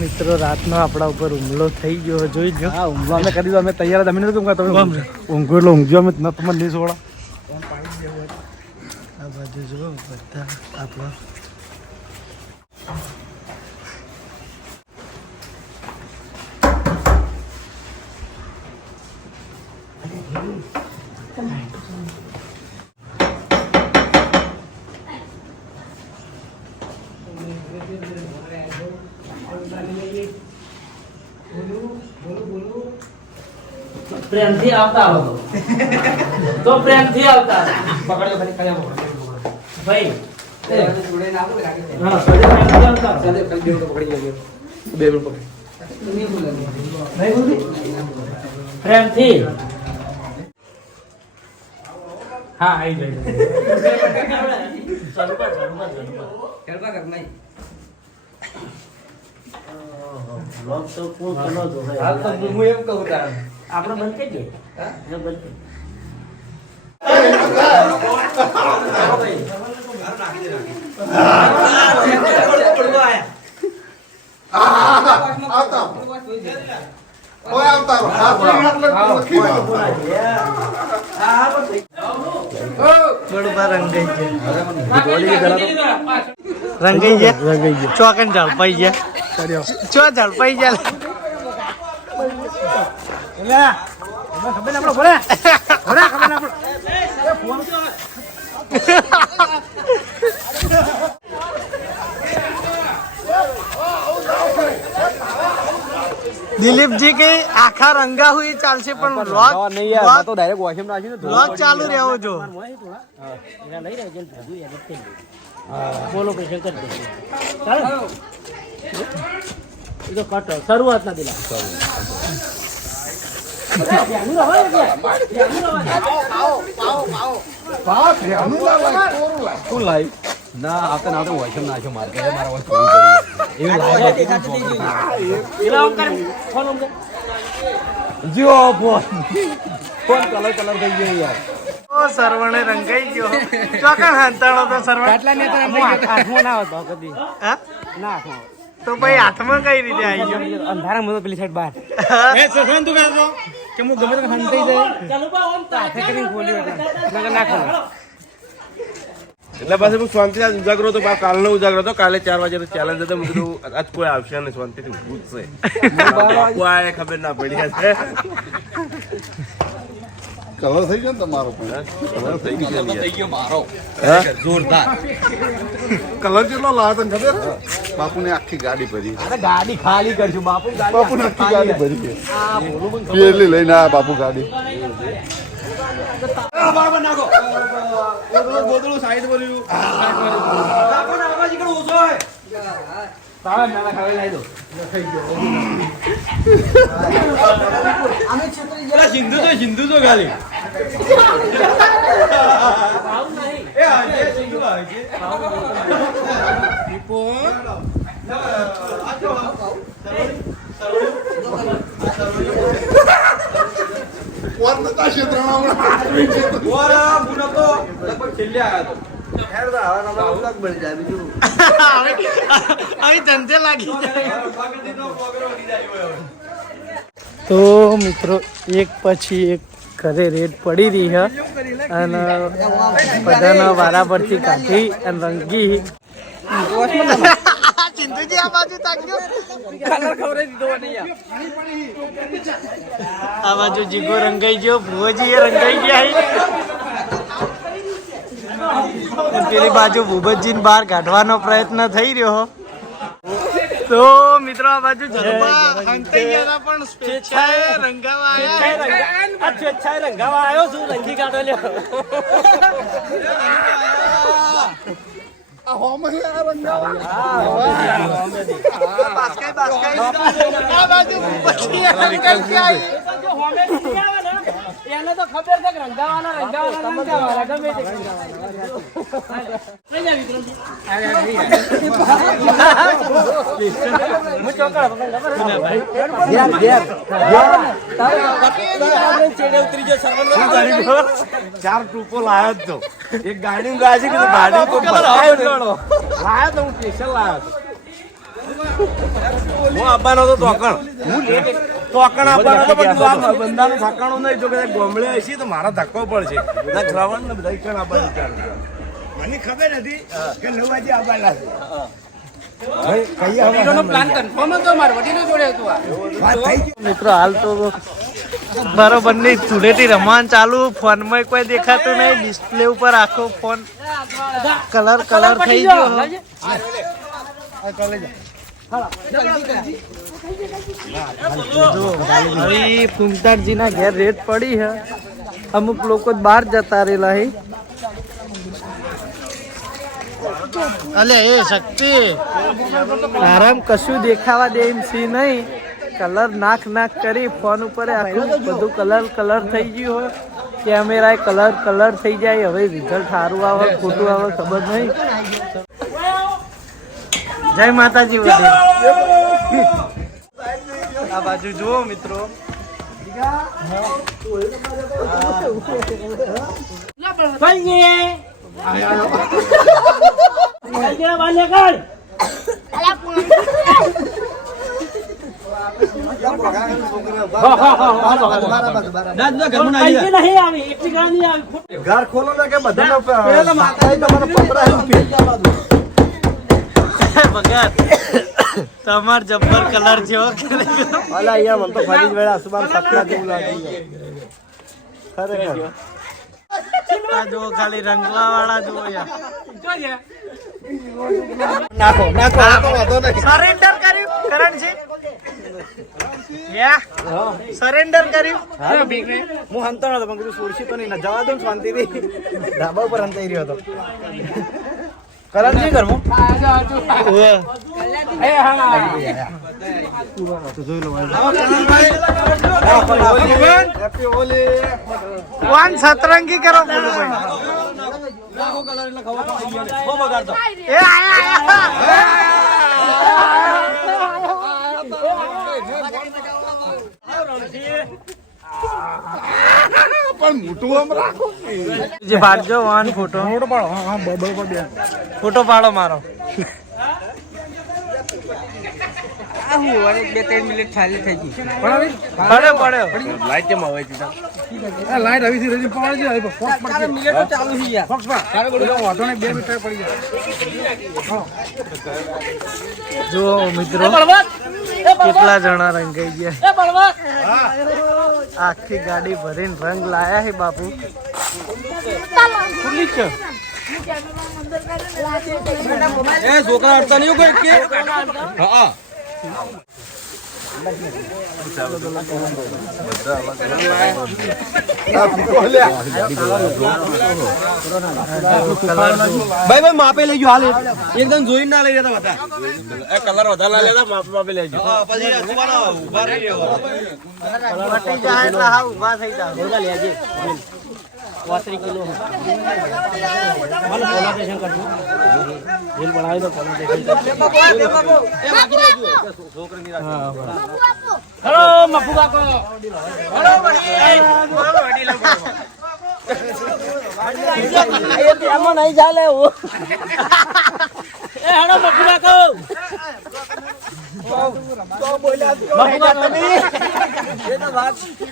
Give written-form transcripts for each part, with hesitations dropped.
મિત્રો રાતનો આપણા ઉપર હુમલો થઈ ગયો જોઈ ગયો. હા હુમલો અમે કરી દીધો. અમે તૈયાર તમે નથી તમે ઊંઘો એટલે ઊંઘજો અમે તમને નહીં છોડા. આ બાજુ જુઓ બધા આપણા પ્રેમથી આવતા હતો તો પ્રેમથી આવતા પકડ્યો ખાલી કયા ભાઈ જોડે ના આપો લાગે હા સજે પ્રેમથી આવતા ચાલે ખાલી બે પકડી ગયો. બે મિનિટ પકડી નહીં બોલે પ્રેમથી હા આવી જાય ચાલુ કર હેલ્પા કર નહીં લોક તો કોણ કનો જો હાલ તો હું એમ કહું તાર આપણે બંધ કરી દે હા બંધ કરી રંગાઈ ગયા ચોકન ઝડપાઈ ગયા ચો ઝડપાઈ ગયા ખબર ના પડો ભલે ખબર ના પડો દિલીપજી કે આખા રંગા હુઈ ચાલશે પણ નહીં યાર તો ડાયરેક્ટ વોશિંગ નાખી ને વ્લોગ ચાલુ રહેવો જો એના લઈ રહ્યો જેલ ભેગું એડિટ કરી દે બોલો પૈસા કરી દે ચાલો એ તો કટ શરૂઆત ના દિલા શું લાઈ ના આપતા ના તો વોશિંગ નાખ્યો મારે મારા વોશ જીઓ ફોન કલર થઈ ગયો યાર. ઓ સરવણે રંગાઈ ગયો ચોકન હંતાણો તો સરવણ કેટલા ને તો હાથમાં ના હતો કદી હા ના તો ભાઈ હાથમાં કઈ રીતે આવી ગયો અંધારામાં તો પેલી સાઈડ બહાર એ સસન તું કહેતો કે હું ગમે તો હંતાઈ જાય ચાલુ બા ઓમ હાથે કરીને ખોલ્યું એટલે નાખો એટલે પાછું હું શાંતિથી આજ ઉજાગરો હતો કાલનો ઉજાગરો હતો કાલે 4 વાગે ચેલેન્જ હતો મેં કીધું આજ કોઈ આવશે નહીં શાંતિથી પૂછશે બાપુ આએ ખબર ના પડી હશે કલર થઈ ગયો ને તમારો કલર થઈ ગયો મારો જોરદાર કલર કેટલો લાવ્યો તને ખબર બાપુને આખી ગાડી ભરી અરે ગાડી ખાલી કરશું બાપુ બાપુને આખી ગાડી ભરી છે આ બોલું પણ પેલી લઈને આયા બાપુ ગાડી બરાબર નાખો બોતળું સાઈડ ભર્યું બાપુ ના અવાજ એકડો ઓછો હોય તારા નાના ખાવે લાવી દો સિંધુ તો ગાલી એ આજે સિંધુ આવે દીપો કોણ નતા ક્ષેત્રમાં ઓરા મુનો તો લગભગ છેલ્લે આવ્યો અહીં ધંધે લાગી જાય તો મિત્રો એક પછી એક ઘરે રેડ પડી રહી છે અને બધાના વારા પરથી કાઢી અને રંગી ચિંતુજી આ બાજુ તાક્યો કલર ખવરે દીધો નહીં આ બાજુ જીગો રંગાઈ ગયો ભુવજી એ રંગાઈ ગયા પેલી બાજુ ભૂપતજીને બહાર કાઢવાનો પ્રયત્ન થઈ રહ્યો તો મિત્રો આ બાજુ જલપા હંતાઈ ગયા હતા પણ સ્વેચ્છાએ રંગાવા આવ્યા સ્વેચ્છાએ રંગાવા આવ્યો છું રંગી કાઢો લ્યો આ હોમ રંગાવા આ બાજુ ભૂપતજી રંગાઈ ગયા એને તો ખબર છે કે રંગાવાના ગમે તે ચાર ટૂપો લાયો જ તો એક ગાડી ગાજી કે ગાડી તો લાયો તો હું સ્પેશિયલ લાયો હું આવવાનો હતો તોકણ તોકણ આવવાનો હતો પણ તું આ બંદાનું ઠાકાણું નહીં જો કદાચ ગોમડે હશે તો મારા ધક્કો પડશે બધા શ્રાવણ ને બધા કણ આવવાનું વિચાર મને ખબર હતી કે 9 વાગે આવવાના મિત્રો હાલ તો બરોબર નહીં ધૂળેટી રમવાનું ચાલુ ફોનમાં કોઈ દેખાતું નહીં ડિસ્પ્લે ઉપર આખો ફોન કલર થઈ ગયો હવે ફૂમતાજી ના ઘેર રેડ પડી હે અમુક લોકો બહાર જતા રહેલા હે અલે એ શક્તિ આરામ કશું દેખાવા દે એમ સી નહીં કલર નાખ કરી ફોન ઉપર આખું બધું કલર થઈ ગયું હોય કેમેરા કલર થઈ જાય હવે રિઝલ્ટ સારું આવે ખોટું આવે ખબર નહીં જય માતાજી વડીલ આ બાજુ જુઓ મિત્રો ઘર ખોલો ને કે બધા તમાર જબ્બર કલર જેવો અલા અહીંયા મને તો ફરી જ વેળા સુબાન સપના જેવું લાગે ખરેખર આ જો ખાલી રંગવા વાળા જો નાખો વાંધો નહીં સરેન્ડર કર્યું કરણજી સરેન્ડર કર્યું હું હંતો નતો પણ કીધું છોડશી તો નહીં જવા દો શાંતિથી ધાબા ઉપર હંતાઈ રહ્યો હતો કરણજી કરવું કોણ સતરંગી કરો એ પણ મોટું આમ રાખો જે પાડજો વાન ફોટો ફોટો પાડો મારો લાઈટ કેમ આવે છે લાઈટ આવી છે જો મિત્રો કેટલા જણા રંગાઈ ગયા આખી ગાડી ભરીને રંગ લાયા હે બાપુ છોકરા અડતા નહીં કોઈ કે હા ભાઈ માપે લઈ ગયો હાલ એકદમ જોઈને ના લઈ જતા બધા કલર વધારે લેતા માપે લેજો પછી ઉભા રહી પટી જાય એટલે હા ઊભા થઈ જાવ લેજે 30 કિલો મને કોલાબરેશન કરજો જેલ બનાવી દો કોલાબરેશન હેલો મફુ કાકો હેલો વડીલ એમાં નહીં ચાલે એ હેલો મફુ કાકો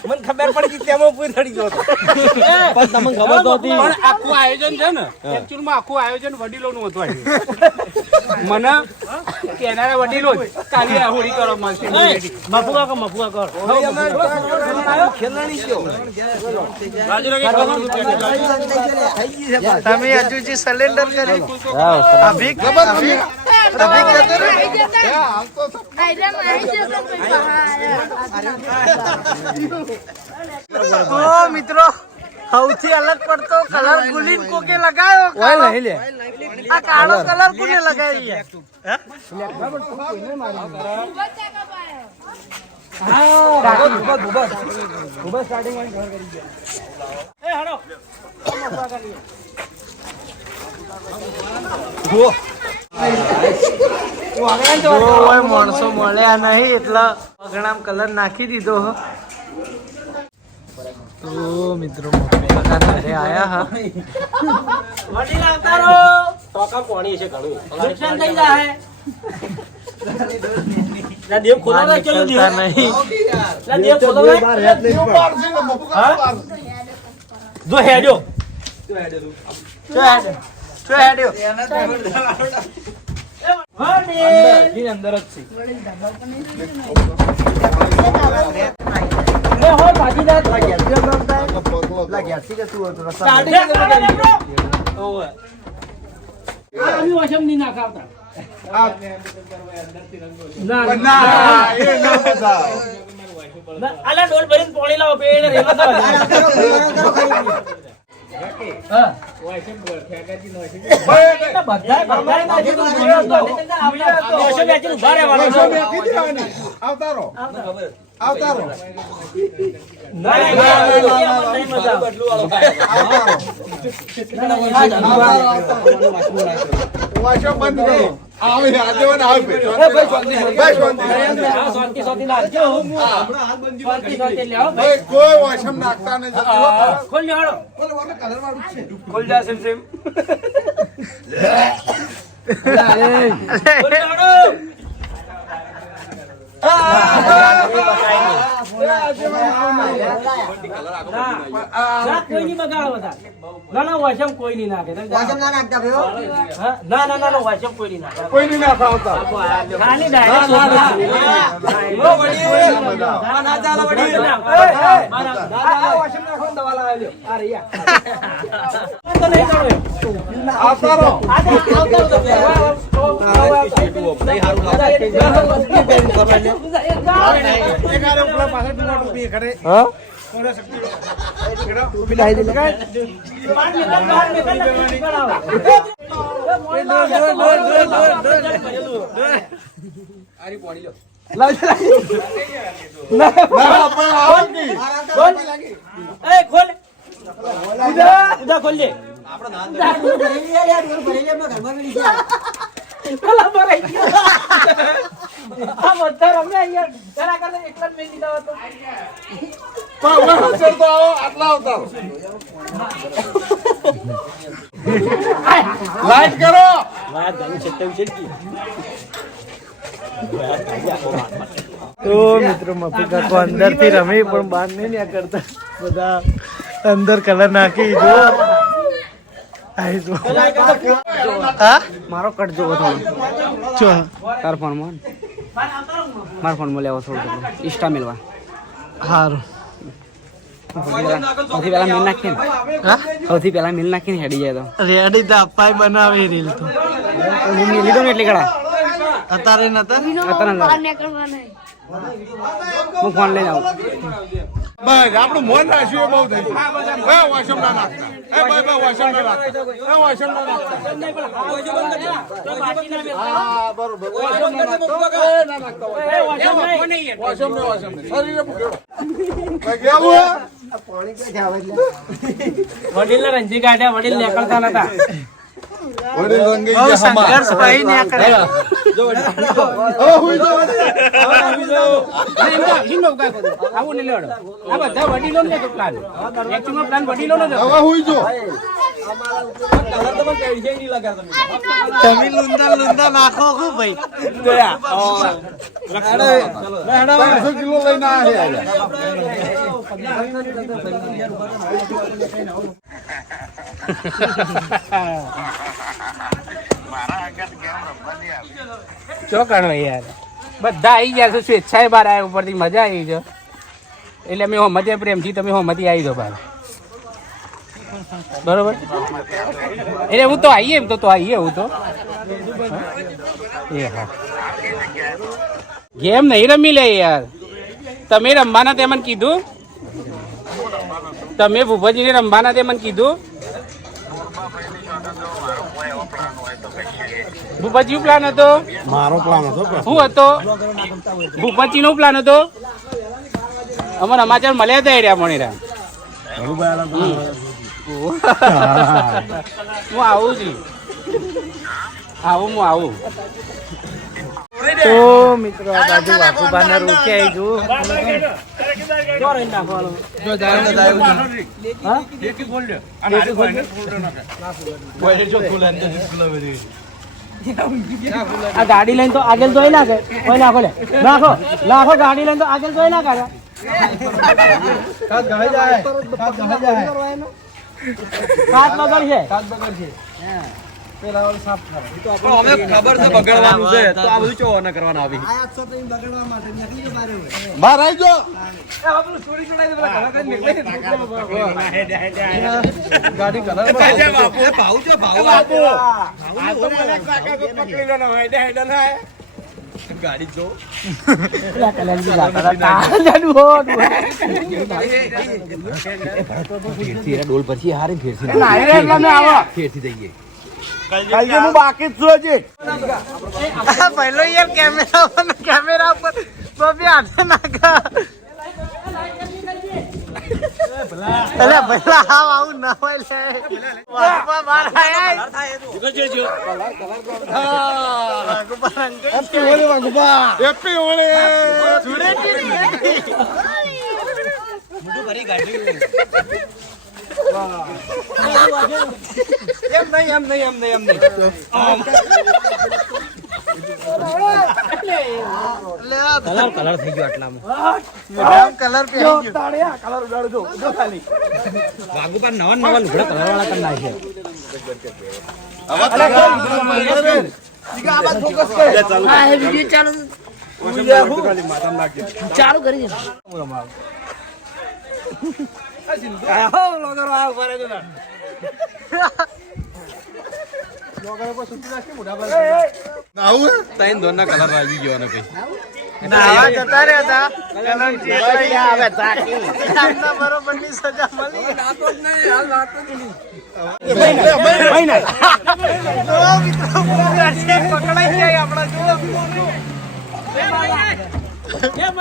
મને ખબર પડી કે તેમાં પૂરી થડી ગયો પણ તમને ખબર તો હતી પણ આખું આયોજન છે ને એકચ્યુઅલમાં આખું આયોજન વડીલોનું હતું મને કેનારા વડીલો જ કાલે હોળી કરવા માંગશે મફુકા કર તમે હજુ સિલેન્ડર કરી અભિક તો મિત્રો સૌથી અલગ પડતો કલર ગુલીન કોકે લગાયો આ કાળો કલર કોને લગાવી માણસો મળ્યા નહીં એટલે અગણામ કલર નાખી દીધો હો તો મિત્રો ઘરે આયા હા વડીલ આવતા રહો ટોકા પાણી છે ઘણું નુકસાન થઈ જાય દેવ ખોલો ના ચલો નીકળતા નહીં. દેવ ખોલો હા જો હેડ્યો ચો હેડ્યો. અંદર જ છે મે હો ભાગીદાર ઓવે આમી વશમ ની નાખાવતા ના ના એ ના બધા આલા ડોલ ભરીને પોણી લાવો પેડ રેવા તો હા આવતારો વાશો બંધ કરો આવે આગેવાન આવે કોઈ વાશમ નાખતા નહીં ખોલ લ્યો ખોલ જા સેમ સેમ કોઈ નહીં બગાડો બધા ના વાશમ કોઈ નહીં નાખે વાશમ ના નાખતા ના વાશમ કોઈ નહીં નાખે કોઈ નહીં નાખા આવતા ખાલી ડાયરેક્ટ આવતારો ખોલ દે લાઈટ કરો તો મિત્રો મફી કાકો અંદર થી રમી પણ બહાર નહીં ન્યા કરતા બધા અંદર કલર નાખી જો આઈ જો હા મારો કટ જોવો થોડો ચો તાર ફોનમાં મારા ફોનમાં લેવો થોડું ઇન્સ્ટા મેલવા હારું સૌથી પહેલા મિલ નાખીને હા સૌથી પહેલા મિલ નાખીને હેડી જાય તો રેડી તો અપાય બનાવે રીલ તો હું લીધો ને એટલે કડા અત્યારે નતા હું ફોન લઈને આવું બસ આપણું મન રાખ્યું એ બહુ થઈ ગયું વાશમ ના નાખતા વાશમ ના નાખતા વાશમ ના નાખતા હા બરોબર વાશમ ના નાખતા ના નાખતા વાશમ ને શરીરે પકડો કેવું વડીલ રંજી કાઢ્યા વડીલ નીકળતા નતા વડીલ રંગી બહુ સંઘર્ષ ભાઈ ન્યા કરે આવું નહીં લેવડો આ બધા વડીલો ને પ્લાન એકચ્યુઅલ પ્લાન વડીલો નો હવે હુઈ જો તમે લુંદા નાખો ખો ભાઈ 500 કિલો લઈને આવ્યા ચોકણ યાર બધા આવી ગયા છે સ્વેચ્છાએ બહાર આવ્યા ઉપરથી મજા આવી છે એટલે અમે હોમતે પ્રેમથી તમે હોમતી આવી દો બહાર બરોબર એટલે હું તો આવીએ એમ તો આવીએ હું તો એ હા ગેમ નહીં રમી લે યાર તમે રમવાના તે મને કીધું તમે ભૂપતજીને રમવાના તે મને કીધું ભૂપતજી પ્લાન હતો મારો પ્લાન હતો શું હતો ભૂપતજી નો પ્લાન હતો અમારા સમાચાર મળ્યા હતા રહ્યા મણીરા હું આવું છું હું આવું તો મિત્રો આ બાજુ વાકુબાને રોકી આવી જો જો રહી નાખવાનું જો જાય ને હા આ ગાડી લઈને તો આગળ જોઈ નાખે કોઈ નાખો લે નાખો નાખો ગાડી લઈને તો આગળ જોઈ નાખે કાચ ગહાઈ જાય કાચ બગડ છે પેલા વાળું સાફ કરે અમે ખબર છે બગડવાનું છે તો આ બધું ચો ન કરવાનું આવી બહાર આવી જો ગાડી કલર ભાવ છો ભાવ ગાડી જો પેલા કલંજી લાકડા તાજડું હો ડોલ પછી હારે ફેરથી નાઈ રે એટલે આવો ફેરથી દઈએ કાલજી હું બાકી જ છું હજી પહેલો યાર કેમેરા પર બબે હાથે નાખા અલે ભલા હાવ આવું ના હોય લે વાગવા બાર આયા વાગવા રંગ હેપી હોળી વાગુબા હેપી હોળી સુરેટી એમ નહીં કલર થઈ ગયો આટલામાં કલર પહેરી ગયો તાળિયા કલર ઉડાડજો જો ખાલી વાગુપા નવા નવા લુગડા કલર વાળા કરી નાખે ચાલુ કરી ત્રણ દોરના કલર આવી ગયો ને કઈ નાવા જતા રહ્યા હતા કલર ચેક આવે તાકી આપના બરોબરની સજા મળી જો મિત્રો પકડાઈ જાય આપણા જો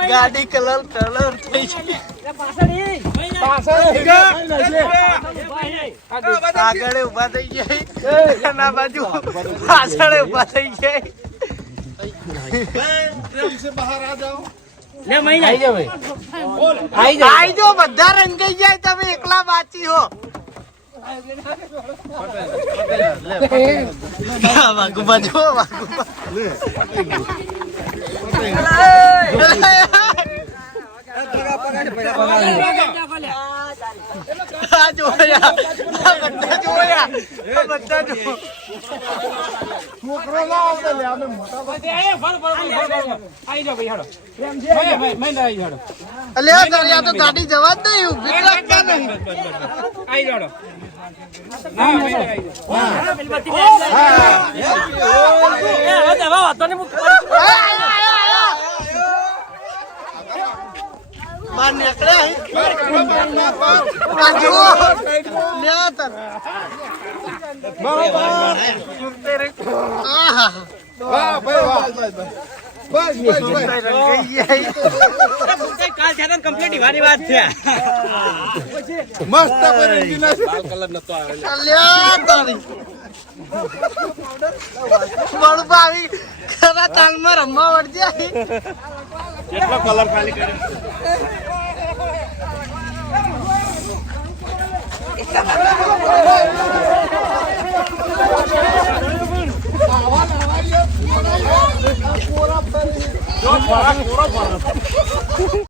ગાડી કલર થઈ છે આગળ ઉભા થઈ જાય ના બાજુ પાછળ ઉભા થઈ જાય આઈ જો બધા રંગાઈ જાય તમે એકલા બાચી હો વાગુબા જો વાગુબા જોયા બધા જોયા બધા જો છોકરો ના આવડે લે અમે મોટા અલે દરિયા તો ગાડી જવા જ નહીં ઊભી રાખતા નહીં બાર નીકળે મસ્ત આવી ખરા તાલમાં રમવા વળજે કેટલો કલર ખાલી કર્યો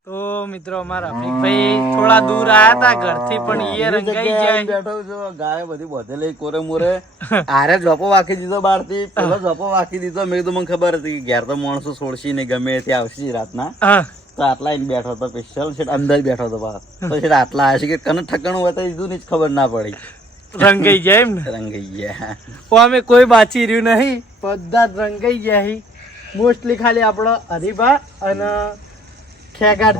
તો મિત્રો અમારા રફીકભાઈ થોડા દૂર આયા હતા ઘરથી પણ ઈ રંગાઈ જાય બેઠો છો ગાય બધી બધેલી કોરે મોરે આરે જોપો વાકી દીધો બહાર થી પેલો જોપો વાકી દીધો મેં કીધું મને ખબર હતી કે ઘેર તો માણસો છોડશી ને ગમે ત્યાં આવશે રાતના તો આટલા આઈને બેઠો હતો સ્પેશિયલ છે અંદર બેઠો હતો બહાર તો છે આટલા આવે છે કે કને ઠકાણું બતાવી દીધું ને જ ખબર ના પડી રંગાઈ જાય એમ ને રંગાઈ ગયા અમે કોઈ બાચી રહ્યું નહીં બધા જ રંગાઈ ગયા મોસ્ટલી ખાલી આપણો હરીભા અને ખેગાટ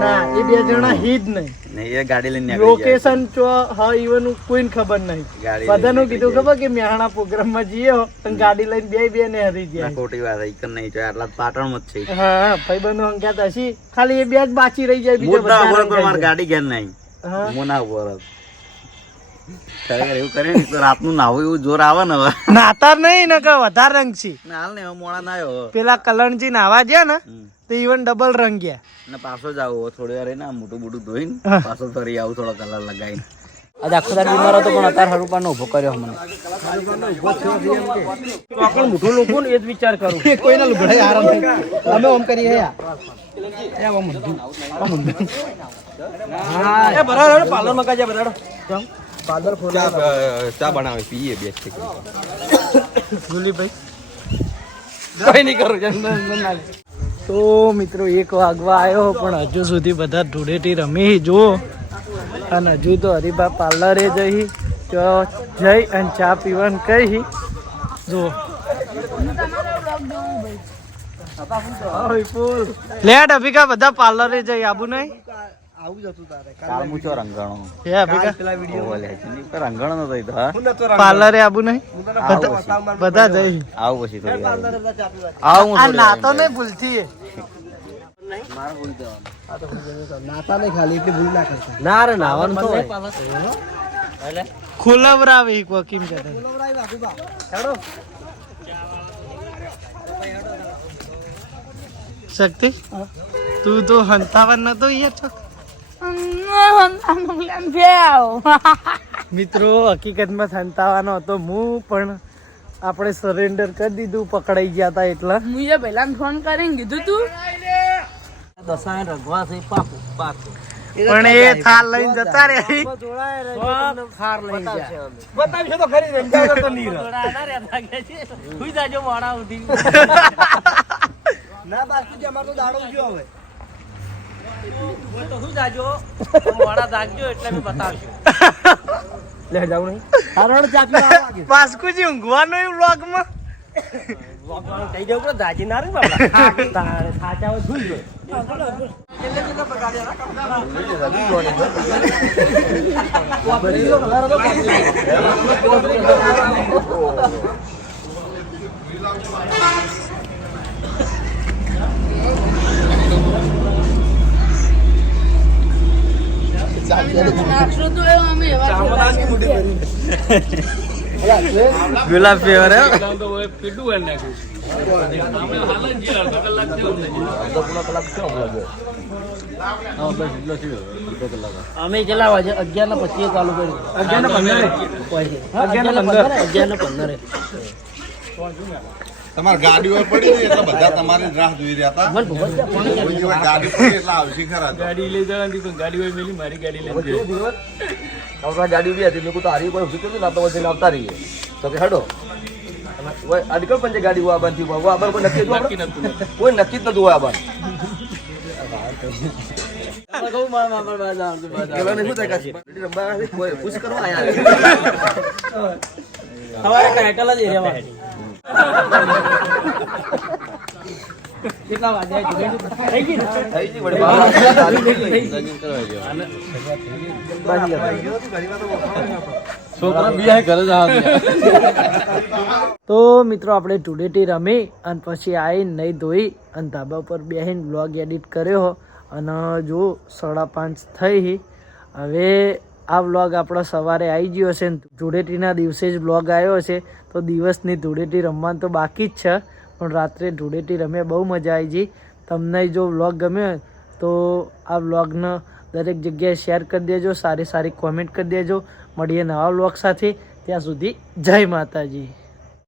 ના એ બે જણા હિત નહીં એ ગાડી લઈને લોકેશન ચો હા ઈવન કોઈને ખબર નહીં બધાનું કીધું ખબર કે મેહાણા પ્રોગ્રામ માં જઈએ અને ગાડી લઈને બે ને હરી ગયા ખોટી વાત એક નહીં તો આટલા પાટણ માં જ છે હા ભાઈબંધો અંક્યા હશી ખાલી એ બે જ બાચી રહી જાય બીજા બધા મારી ગાડી ઘેર નહીં હું ના ઉભો ખરેખર એવું કરે ને તો રાતનું નાવું એવું જોર આવે ને હવે નાતાર નહીં ને કે વધારે રંગ છે હાલ ને મોડા ના આવ્યો પેલા કલણજી નાવા ગયા ને તો ઈવન ડબલ રંગ ગયા ને પાછો જ આવો થોડી વાર ને મોટું મોટું ધોઈને પાછો ફરી આવું થોડો કલર લગાવીને આજે આખો દાડો બીમાર હતો પણ અત્યારે હરુપાનો ઉભો કર્યો મને ચોકણ મોટું લોકો ને એ જ વિચાર કરું કોઈના લુગડા આરામ અમે ઓમ કરીએ યાર હા એ બરાબર પાર્લર માં કાજે બરાબર ચમ પાર્લર ફોન ચા બનાવે પીએ બે ગુલીભાઈ કોઈ નહીં કરું તો મિત્રો 1 વાગવા આવ્યો પણ હજુ સુધી બધા ધૂળેટી રમી જુઓ અને હજુ તો હરિભા પાર્લરે જઈ તો જઈ અને ચા પીવાનું કહી જુઓ લેટ અભિકા બધા પાર્લરે જઈ આબુ નહીં કાલ મૂચો રંગણો હે અભિકા રંગણો નતો ઈ તો હા પાર્લરે આબુ નહીં બધા જઈ આવું પછી થોડી વાર. આવું આ નાતો નહીં ભૂલથી ના રે નાવાનું તો ખુલવરાવે એક વકીમ કે શક્તિ તું તો હંતાવન નતો યાર ચોક મિત્રો હકીકતમાં હંતાવાનો હતો હું પણ આપણે સરેન્ડર કરી દીધું પકડાઈ ગયા હતા એટલે મુજે પહેલા ફોન કરીને કીધું તું દસાય રગવા છે પાકું પાકું પણ એ થાર લઈને જતા રે ખાર લઈ જાય બતાવશો તો ખરી રંજાવર તો નહીં હુઈ જાજો મોડા ઉઠી ના બાકી જે અમાર તો દાડો ઉજ્યો હવે તો હુઈ જાજો મોડા જાગજો એટલે મે બતાવશું લે જાવ નહીં હરણ ચાપી પાસકુજી ઊંઘવાનો એ વ્લોગમાં વગવાનું થઈ જવું પડે દાજી ના રે બાપડા તારે સાચા હોય ભૂલ ગયો નાખશો તો એ અમે એવા ગુલાબ ફ્લેવર અમે કેટલા વાગે 11:25 ચાલુ કર્યું 11:15 તમારે ગાડીઓ પડી ને એટલે બધા તમારી રાહ જોઈ રહ્યા હતા કોઈ ગાડી પડી એટલે આવશે ખરા ગાડી લઈ જવાની પણ ગાડી હોય મેલી મારી ગાડી લઈ ગાડી બી હતી મેં તો હારી કોઈ ઉભી ના તો વચ્ચે આવતા રહીએ તો કે હેડો અડકલ પંજે ગાડી હુआ બંધી હુआ બર કોઈ નક્કી કોઈ નક્કી જ નતું હુआ બન हमारे टाइटल જ રહેવા કેટલા વાગ્યા થઈ ગઈ તો મિત્રો આપણે ધૂળેટી રમી અને પછી આવીને નહીં ધોઈ અને ધાબા પર બેસીને બ્લોગ એડિટ કર્યો અને જો 5:30 થઈ હવે આ વ્લોગ આપણો સવારે આવી ગયો છે ધૂળેટીના દિવસે જ વ્લોગ આવ્યો છે તો દિવસની ધૂળેટી રમવાનું તો બાકી જ છે પણ રાત્રે ધૂળેટી રમ્યા બહુ મજા આવી ગઈ તમને જો વ્લોગ ગમ્યો તો આ વ્લોગને દરેક જગ્યાએ શેર કરી દેજો સારી સારી કોમેન્ટ કરી દેજો મળીએ નવા વ્લોગ સાથે ત્યાં સુધી જય માતાજી.